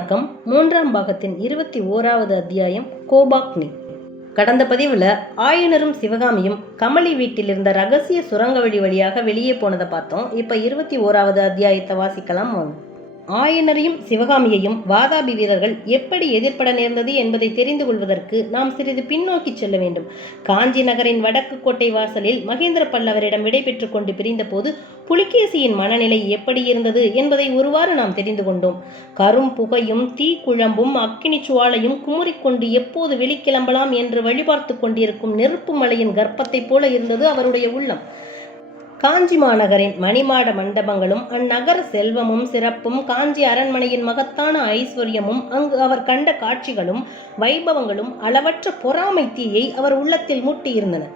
வணக்கம். மூன்றாம் பாகத்தின் இருபத்தி ஓராவது அத்தியாயம் கோபாக்னி. கடந்த பதிவில் ஆயனரும் சிவகாமியும் கமலி வீட்டில் இருந்த ரகசிய சுரங்க வழி வழியாக வெளியே போனதை பார்த்தோம். இப்போ இருபத்தி ஓராவது அத்தியாயத்தை வாசிக்கலாம் வாங்க. ஆயனரையும் சிவகாமியையும் வாதாபி வீரர்கள் எப்படி எதிர்ப்பட நேர்ந்தது என்பதை தெரிந்து கொள்வதற்கு நாம் சிறிது பின்னோக்கி செல்ல வேண்டும். காஞ்சி நகரின் வடக்கு கோட்டை வாசலில் மகேந்திர பல்லவரிடம் விடைபெற்று கொண்டு பிரிந்தபோது புலிகேசியின் மனநிலை எப்படி இருந்தது என்பதை ஒருவாறு நாம் தெரிந்து கொண்டோம். கரும் புகையும் தீக்குழம்பும் அக்கினி சுவாலையும் குமுறிக்கொண்டு எப்போது வெளிக்கிளம்பலாம் என்று வழிபார்த்து கொண்டிருக்கும் நெருப்பு மலையின் கர்ப்பத்தைப் போல இருந்தது அவருடைய உள்ளம். காஞ்சி மாநகரின் மணிமாட மண்டபங்களும் அந்நகர செல்வமும் சிறப்பும் காஞ்சி அரண்மனையின் மகத்தான ஐஸ்வர்யமும் அங்கு அவர் கண்ட காட்சிகளும் வைபவங்களும் அளவற்ற பொறாமை தீயை அவர் உள்ளத்தில் மூட்டியிருந்தன.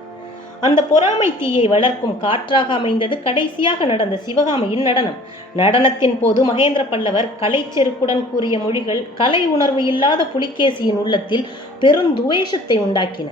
அந்த பொறாமை தீயை வளர்க்கும் காற்றாக அமைந்தது கடைசியாக நடந்த சிவகாமியின் நடனம். நடனத்தின் போது மகேந்திர பல்லவர் கலைச்செருக்குடன் கூறிய மொழிகள் கலை உணர்வு இல்லாத புலிகேசியின் உள்ளத்தில் பெருந்துவேஷத்தை உண்டாக்கின.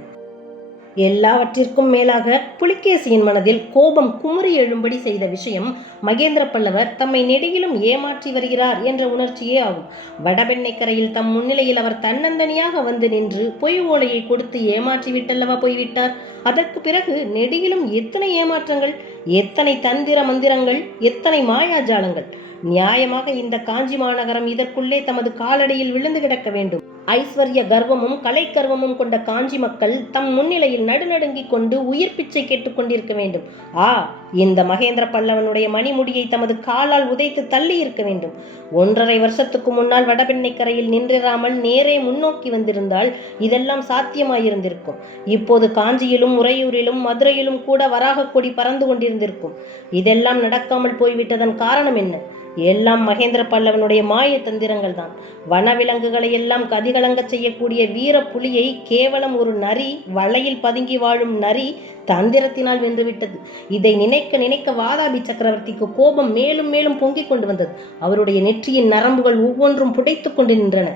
எல்லாவற்றிற்கும் மேலாக புலிகேசியின் மனதில் கோபம் குமுறி எழும்படி செய்த விஷயம் மகேந்திர பல்லவர் தம்மை நெடுகிலும் ஏமாற்றி வருகிறார் என்ற உணர்ச்சியே ஆகும். வடபெண்ணை கரையில் தம் முன்னிலையில் அவர் தன்னந்தனியாக வந்து நின்று பொய் ஓலையை கொடுத்து ஏமாற்றி விட்டல்லவா போய்விட்டார்? அதற்கு பிறகு நெடுகிலும் எத்தனை ஏமாற்றங்கள் எத்தனை தந்திர மந்திரங்கள் எத்தனை மாயாஜாலங்கள்? நியாயமாக இந்த காஞ்சி மாநகரம் இதற்குள்ளே தமது காலடியில் விழுந்து கிடக்க வேண்டும். ஐஸ்வர்ய கர்வமும் கலை கர்வமும் கொண்ட காஞ்சி மக்கள் தம் முன்னிலையில் நடுநடுங்கிக் கொண்டு உயிர் பிச்சை கேட்டுக்கொண்டிருக்க வேண்டும். ஆ இந்த மகேந்திர பல்லவனுடைய மணிமுடியை தமது காலால் உதைத்து தள்ளி இருக்க வேண்டும். ஒன்றரை வருஷத்துக்கு முன்னால் வடபெண்ணை கரையில் நின்றிராமல் நேரே முன்னோக்கி வந்திருந்தால் இதெல்லாம் சாத்தியமாயிருந்திருக்கும். இப்போது காஞ்சியிலும் உறையூரிலும் மதுரையிலும் கூட வராக கொடி பறந்து கொண்டிருந்திருக்கும். இதெல்லாம் நடக்காமல் போய்விட்டதன் காரணம் என்ன? எல்லாம் மகேந்திர பல்லவனுடைய மாய தந்திரங்கள் தான். வனவிலங்குகளை எல்லாம் கதிகலங்க செய்யக்கூடிய வீர புலியை கேவலம் ஒரு நரி வலையில் பதுங்கி வாழும் நரி தந்திரத்தினால் வென்றுவிட்டது. இதை நினைக்க நினைக்க வாதாபி சக்கரவர்த்திக்கு கோபம் மேலும் மேலும் பொங்கிக் கொண்டு வந்தது. அவருடைய நெற்றியின் நரம்புகள் ஒவ்வொன்றும் புடைத்துக் கொண்டு நின்றன.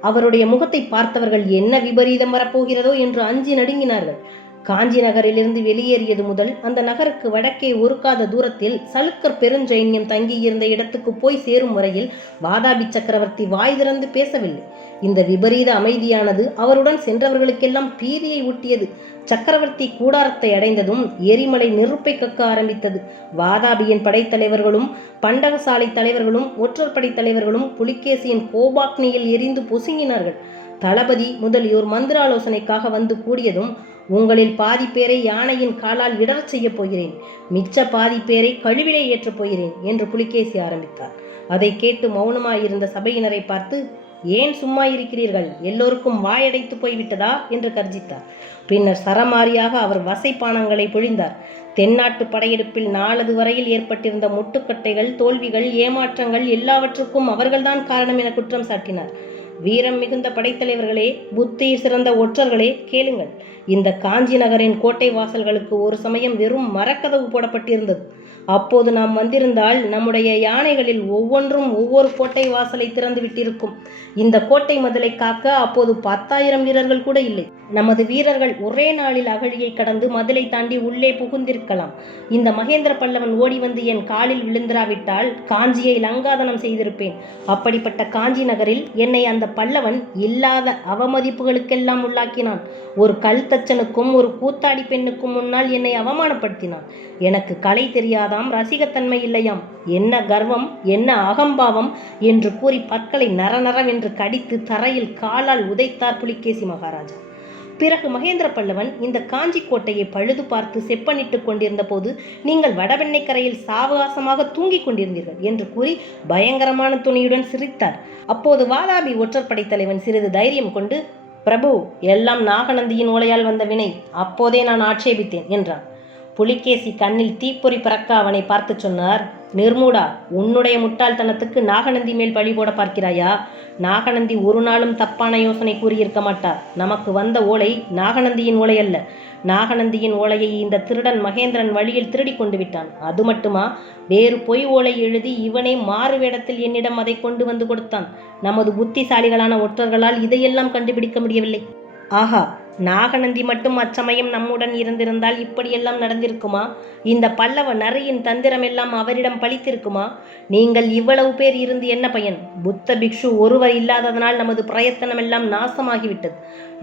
அவருடைய முகத்தை பார்த்தவர்கள் என்ன விபரீதம் வரப்போகிறதோ என்று அஞ்சி நடுங்கினார்கள். காஞ்சி நகரிலிருந்து வெளியேறியது முதல் அந்த நகருக்கு வடக்கே ஒருக்காத தூரத்தில் சலுக்கர் பெருஞ்சைன்யம் தங்கியிருந்த இடத்துக்கு போய் சேரும் வரையில் வாதாபி சக்கரவர்த்தி வாய் திறந்து பேசவில்லை. இந்த விபரீத அமைதியானது அவருடன் சென்றவர்களுக்கெல்லாம் பீதியை ஊட்டியது. சக்கரவர்த்தி கூடாரத்தை அடைந்ததும் எரிமலை நெருப்பை கக்க ஆரம்பித்தது. வாதாபியின் படைத்தலைவர்களும் பண்டகசாலை தலைவர்களும் ஒற்றர் படைத்தலைவர்களும் புலிகேசியின் கோபாக்னியில் எரிந்து பொசுங்கினார்கள். தளபதி முதலியோர் மந்திராலோசனைக்காக வந்து கூடியதும் உங்களில் பாதி பேரை யானையின் காலால் இடறச் செய்யப் போகிறேன். மிச்ச பாதி பேரை கழுவிலே ஏற்றப் போகிறேன் என்று புலிகேசி ஆரம்பித்தார். அதை கேட்டு மௌனமாயிருந்த சபையினரை பார்த்து ஏன் சும்மா இருக்கிறீர்கள்? எல்லோருக்கும் வாயடைத்து போய்விட்டதா? என்று கர்ஜித்தார். பின்னர் சரமாரியாக அவர் வசைப்பானங்களை பொழிந்தார். தென்னாட்டு படையெடுப்பில் நாளது வரையில் ஏற்பட்டிருந்த முட்டுக்கட்டைகள் தோல்விகள் ஏமாற்றங்கள் எல்லாவற்றுக்கும் அவர்கள்தான் காரணம் என குற்றம் சாட்டினார். வீரம் மிகுந்த படைத்தலைவர்களே புத்தி சிறந்த ஒற்றர்களே கேளுங்கள். இந்த காஞ்சி நகரின் கோட்டை வாசல்களுக்கு ஒரு சமயம் வெறும் மரக்கதவு போடப்பட்டிருந்தது. அப்போது நாம் வந்திருந்தால் நம்முடைய யானைகளில் ஒவ்வொன்றும் ஒவ்வொரு கோட்டை வாசலை திறந்து விட்டிருக்கும். இந்த கோட்டை மதிலை காக்க அப்போது பத்தாயிரம் வீரர்கள் கூட இல்லை. நமது வீரர்கள் ஒரே நாளில் அகழியை கடந்து மதிலை தாண்டி உள்ளே புகுந்திருக்கலாம். இந்த மகேந்திர பல்லவன் ஓடி வந்து என் காலில் விழுந்திராவிட்டால் காஞ்சியை லங்காதனம் செய்திருப்பேன். அப்படிப்பட்ட காஞ்சி நகரில் என்னை அந்த பல்லவன் இல்லாத அவமதிப்புகளுக்கெல்லாம் உள்ளாக்கினான். ஒரு கல் தச்சனுக்கும் ஒரு கூத்தாடி பெண்ணுக்கும் முன்னால் என்னை அவமானப்படுத்தினான். எனக்கு கலை தெரியாதாம் ரசிகத்தன்மை இல்லையாம். என்ன கர்வம் என்ன அகம்பாவம் என்று கூறி பற்களை நரநரவென்று கடித்து தரையில் காலால் உதைத்தார் புலிகேசி மகாராஜா. பிறகு மகேந்திர பல்லவன் இந்த காஞ்சி கோட்டையை பழுது பார்த்து செப்பனிட்டு கொண்டிருந்த போது நீங்கள் வடவெண்ணை கரையில் சாவகாசமாக தூங்கிக் கொண்டிருந்தீர்கள் என்று கூறி பயங்கரமான துணியுடன் சிரித்தார். அப்போது வாதாபி ஒற்றற்படை தலைவன் சிறிது தைரியம் கொண்டு பிரபு எல்லாம் நாகநந்தியின் ஓலையால் வந்த வினை. அப்போதே நான் ஆட்சேபித்தேன் என்றான். புலிகேசி கண்ணில் தீப்பொறி பறக்க அவனை பார்த்து சொன்னார். நிர்மூடா உன்னுடைய முட்டாள்தனத்துக்கு நாகநந்தி மேல் பழி போட பார்க்கிறாயா? நாகநந்தி ஒரு நாளும் தப்பான யோசனை கூறியிருக்க மாட்டார் நமக்கு வந்த ஓலை நாகநந்தியின் ஓலை அல்ல. நாகநந்தியின் ஓலையை இந்த திருடன் மகேந்திரன் வழியில் திருடி கொண்டு விட்டான். அது மட்டுமா? வேறு பொய் ஓலை எழுதி இவனே மாறு வேடத்தில் என்னிடம் அதை கொண்டு வந்து கொடுத்தான். நமது புத்திசாலிகளான ஒற்றர்களால் இதையெல்லாம் கண்டுபிடிக்க முடியவில்லை. ஆஹா நாகநந்தி மட்டும் அச்சமயம் நம்முடன் இருந்திருந்தால் இப்படியெல்லாம் நடந்திருக்குமா? இந்த பல்லவ நரையின் தந்திரமெல்லாம் அவரிடம் பழித்திருக்குமா? நீங்கள் இவ்வளவு பேர் இருந்து என்ன பயன்? புத்த பிக்ஷு ஒருவர் இல்லாததனால் நமது பிரயத்தனமெல்லாம் நாசமாகிவிட்டது.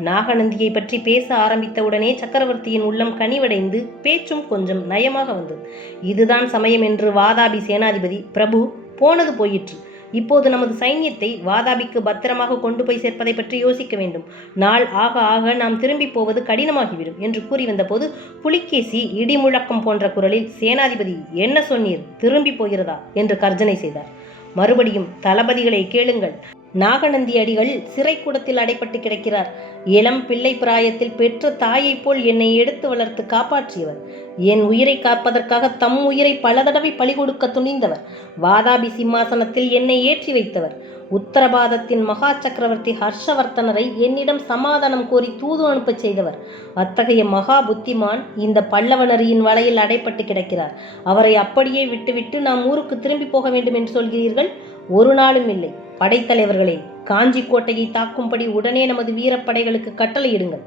நாகநந்தியை பற்றி பேச ஆரம்பித்தவுடனே சக்கரவர்த்தியின் உள்ளம் கனிவடைந்து பேச்சும் கொஞ்சம் நயமாக வந்தது. இதுதான் சமயம் என்று வாதாபி சேனாதிபதி பிரபு போனது போயிற்று. இப்போது நமது சைன்யத்தை வாதாபிக்கு பத்திரமாக கொண்டு போய் சேர்ப்பதை பற்றி யோசிக்க வேண்டும். நாள் ஆக ஆக நாம் திரும்பி போவது கடினமாகிவிடும் என்று கூறி வந்தபோது புலிகேசி இடிமுழக்கம் போன்ற குரலில் சேனாதிபதி என்ன சொன்னீர்? திரும்பி போகிறதா? என்று கர்ஜனை செய்தார். மறுபடியும் தளபதிகளை கேளுங்கள். நாகநந்தி அடிகள் சிறைக்கூடத்தில் அடைப்பட்டு கிடக்கிறார். இளம் பிள்ளை பிராயத்தில் பெற்ற தாயைப் போல் என்னை எடுத்து வளர்த்து காப்பாற்றியவர். என் உயிரை காப்பதற்காக தம் உயிரை பல தடவை பலி கொடுக்க துணிந்தவர். வாதாபி சிம்மாசனத்தில் என்னை ஏற்றி வைத்தவர். உத்தரபாதத்தின் மகா சக்கரவர்த்தி ஹர்ஷவர்த்தனரை என்னிடம் சமாதானம் கோரி தூது அனுப்பச் செய்தவர். அத்தகைய மகா புத்திமான் இந்த பல்லவனரியின் வலையில் அடைப்பட்டு கிடக்கிறார். அவரை அப்படியே விட்டுவிட்டு நாம் ஊருக்கு திரும்பி போக வேண்டும் என்று சொல்கிறீர்கள்? ஒரு நாளும் இல்லை. படைத்தலைவர்களே காஞ்சி கோட்டையை தாக்கும்படி உடனே நமது வீரப்படைகளுக்கு கட்டளையிடுங்கள்.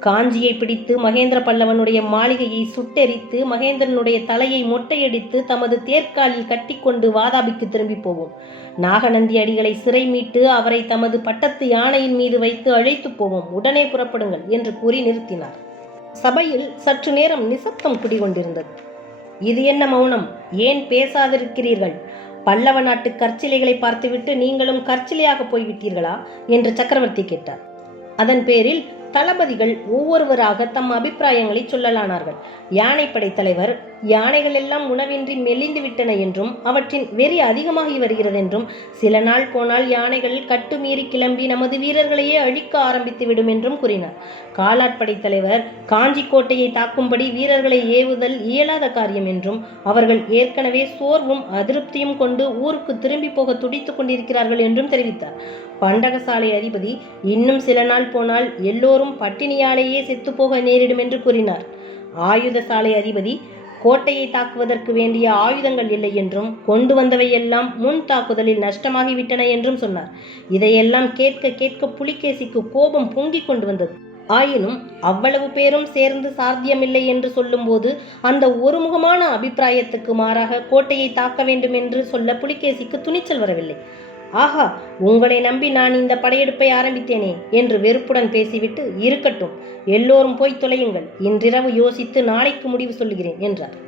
காஞ்சியை பிடித்து மகேந்திர பல்லவனுடைய மாளிகையை சுட்டெரித்து மகேந்திரனுடைய தலையை மொட்டையடித்து தமது தேர்க்காலில் கட்டிக்கொண்டு வாதாபிக்கு திரும்பி போவோம். நாகநந்தி அடிகளை சிறை மீட்டு அவரை தமது பட்டத்து யானையின் மீது வைத்து அழைத்து போவோம். உடனே புறப்படுங்கள் என்று கூறி நிறுத்தினார். சபையில் சற்று நேரம் நிசப்தம் குடிகொண்டிருந்தது. இது என்ன மௌனம்? ஏன் பேசாதிருக்கிறீர்கள்? பல்லவ நாட்டு கற்சிலைகளை பார்த்துவிட்டு நீங்களும் கற்சிலையாக போய்விட்டீர்களா? என்று சக்கரவர்த்தி கேட்டார். அதன் பேரில் தளபதிகள் ஒவ்வொருவராக தம் அபிப்பிராயங்களை சொல்லலானார்கள். யானைப்படை தலைவர் யானைகள் எல்லாம் உணவின்றி மெலிந்து விட்டன என்றும் அவற்றின் வெறி அதிகமாகி வருகிறது என்றும் சில நாள் போனால் யானைகள் கட்டுமீறி கிளம்பி நமது வீரர்களையே அழிக்க ஆரம்பித்து விடும் என்றும் கூறினார். காலாட்படை தலைவர் காஞ்சி கோட்டையை தாக்கும்படி வீரர்களை ஏவுதல் இயலாத காரியம் என்றும் அவர்கள் ஏற்கனவே சோர்வும் அதிருப்தியும் கொண்டு ஊருக்கு திரும்பி போக துடித்துக் கொண்டிருக்கிறார்கள் என்றும் தெரிவித்தார். பண்டகசாலை அதிபதி இன்னும் சில நாள் போனால் எல்லோரும் பட்டினியாலேயே செத்துப்போக நேரிடும் என்று கூறினார். ஆயுத சாலை அதிபதி கோட்டையை தாக்குவதற்கு வேண்டிய ஆயுதங்கள் இல்லை என்றும் கொண்டு வந்தவையெல்லாம் முன் தாக்குதலில் நஷ்டமாகிவிட்டன என்றும் சொன்னார். இதையெல்லாம் கேட்க கேட்க புலிகேசிக்கு கோபம் பொங்கிக் கொண்டு வந்தது. ஆயினும் அவ்வளவு பேரும் சேர்ந்து சாத்தியமில்லை என்று சொல்லும்போது அந்த ஒருமுகமான அபிப்பிராயத்துக்கு மாறாக கோட்டையை தாக்க வேண்டும் என்று சொல்ல புலிகேசிக்கு துணிச்சல் வரவில்லை. ஆஹா உங்களை நம்பி நான் இந்த படையெடுப்பை ஆரம்பித்தேனே என்று வெறுப்புடன் பேசிவிட்டு இருக்கட்டும். எல்லோரும் போய் தொலையுங்கள். இன்றிரவு யோசித்து நாளைக்கு முடிவு சொல்லுகிறேன் என்றார்.